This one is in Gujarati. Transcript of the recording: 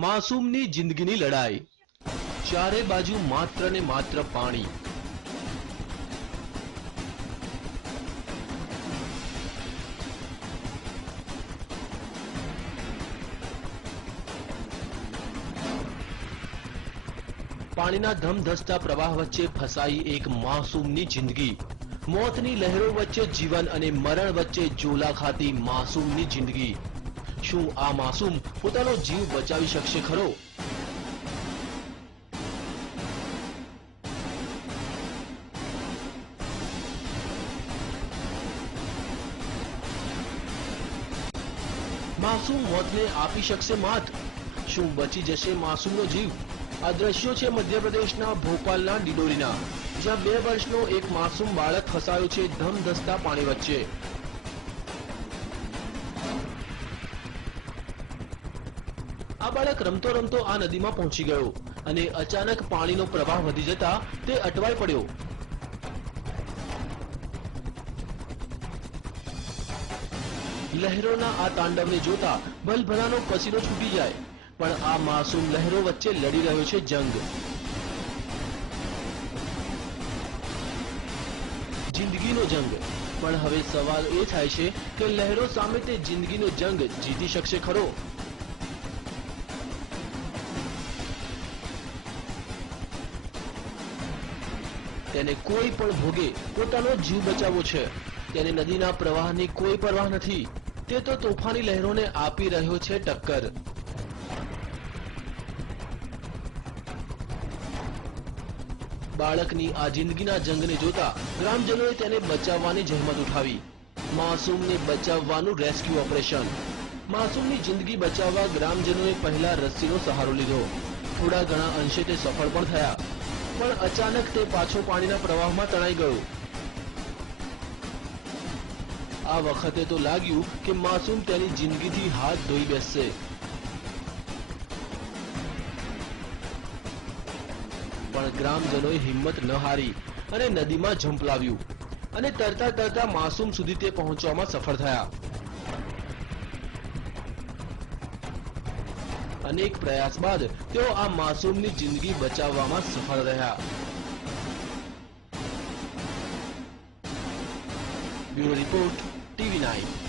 માસૂમની જિંદગીની લડાઈ। ચારે બાજુ માત્ર ને માત્ર પાણી। પાણીના ધમધસતા પ્રવાહ વચ્ચે ફસાઈ એક માસૂમની જિંદગી। મોતની લહેરો વચ્ચે જીવન અને મરણ વચ્ચે ઝોલા ખાતી માસૂમની જિંદગી। શું આ માસૂમ પોતાનો જીવ બચાવી શકશે ખરો? માસૂમ મોતને આપી શકશે માત? શું બચી જશે માસૂમનો જીવ? આ દ્રશ્યો છે મધ્યપ્રદેશના ભોપાલના ડિડોરીના, જ્યાં 2 વર્ષનો એક માસૂમ બાળક ફસાયો છે ધમધસતા પાણી વચ્ચે। આ બાળક રમતો રમતો આ નદીમાં પહોંચી ગયો અને અચાનક પાણીનો પ્રવાહ વધી જતા તે અટવાઈ પડ્યો। લહેરોના આ તાંડવને જોતા ભલભલાનો પસીનો છૂટી જાય, પણ આ માસૂમ લહેરો વચ્ચે લડી રહ્યો છે જંગ। જિંદગીનો જંગ। પણ હવે સવાલ એ થાય છે કે લહેરો સામે તે જિંદગીનો જંગ જીતી શકશે ખરો? તેને કોઈ પણ ભોગે પોતાનો જીવ બચાવવો છે। તેને નદીના પ્રવાહની કોઈ પરવાહ નથી। તે તો તોફાની લહેરોને આપી રહ્યો છે ટક્કર। બાળકની આ જિંદગીના જંગને જોતા ગ્રામજનોએ તેને બચાવવાની જહેમત ઉઠાવી। માસૂમને બચાવવાનું રેસ્ક્યુ ઓપરેશન। માસૂમની જિંદગી બચાવવા ગ્રામજનોએ પહેલા રસ્સીનો સહારો લીધો। થોડા ઘણા અંશે તે સફળ પણ થયા, પણ અચાનક તે પાછો પાણીના પ્રવાહમાં તણાઈ ગયો। આ વખતે તો લાગ્યું કે માસૂમ તેની જિંદગીથી હાથ ધોઈ બેસશે। પણ ગ્રામજનોએ હિંમત ન હારી અને નદીમાં ઝંપલાવ્યું અને તરતા તરતા માસૂમ સુધી તે પહોંચવામાં સફળ થયા। અનેક પ્રયાસ બાદ તેઓ આ માસૂમની જિંદગી બચાવવામાં સફળ રહ્યા। Bureau report, TV9।